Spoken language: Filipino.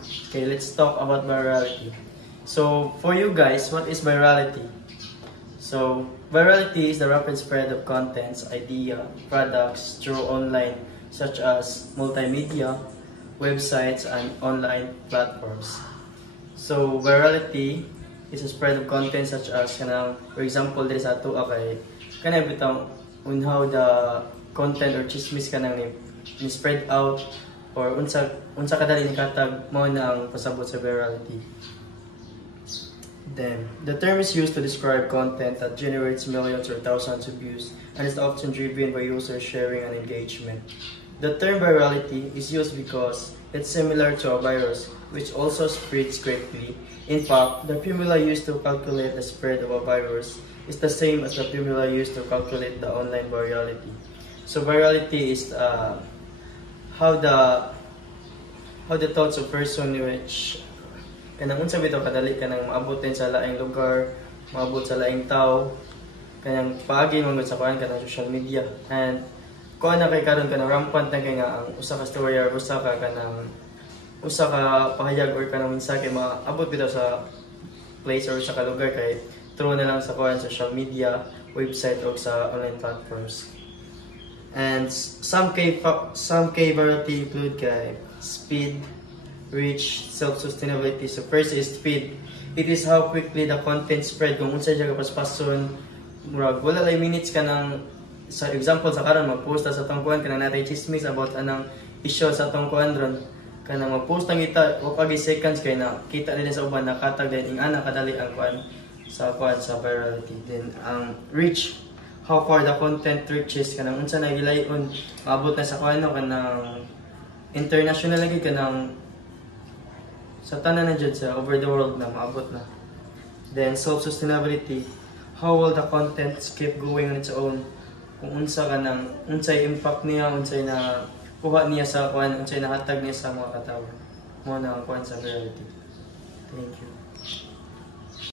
Okay, let's talk about virality. So, for you guys, what is virality? So, virality is the rapid spread of contents, idea, products through online, such as multimedia, websites, and online platforms. So, virality is a spread of content such as, for example, there is a to kay kanang bitang on how the content or chismis kanang ni spread out or unsa kadali ni katag mo na ang pasabot sa virality. Then, the term is used to describe content that generates millions or thousands of views and is often driven by users sharing and engagement. The term virality is used because it's similar to a virus, which also spreads quickly. In fact, the formula used to calculate the spread of a virus is the same as the formula used to calculate the online virality. So virality is how the thoughts of person which kanang unsa bitaw kadali kanang maabotin sa laing lugar, maabot sa laing tao, kanang paagi man sa kuan kanang social media. And kuan na kay karon kanang rampant na kay nga ang usa ka story or usa ka pahayag or kanang mensahe maabot bitaw sa place or sa lugar kay through na lang sa kuan social media, website o sa online platforms. And some key virality include kay speed, reach, self-sustainability. So first is speed. It is how quickly the content spread. Kung unsa siya kapaspason, murag wala lay minutes ka nang, sa example sa karon mag-post sa tong kuan kanang natay chismis about anang issue sa tong kuan ron. Kanang mag-post ang ita o pag seconds kay na kita din sa uban nakatag din ing ana kadali ang kuan sa virality. Then ang reach, how far the content reaches kanang unsa na gilayon maabot na sa kuan kanang international lagi kanang sa tanan na dyan sa over the world na maabot na. Then self-sustainability, how will the content keep going on its own? Kung unsa kanang unsay impact niya, unsay na kuha niya sa kuan, unsay nahatag niya sa mga katawo. Mo na ang kuan sa virality. Thank you.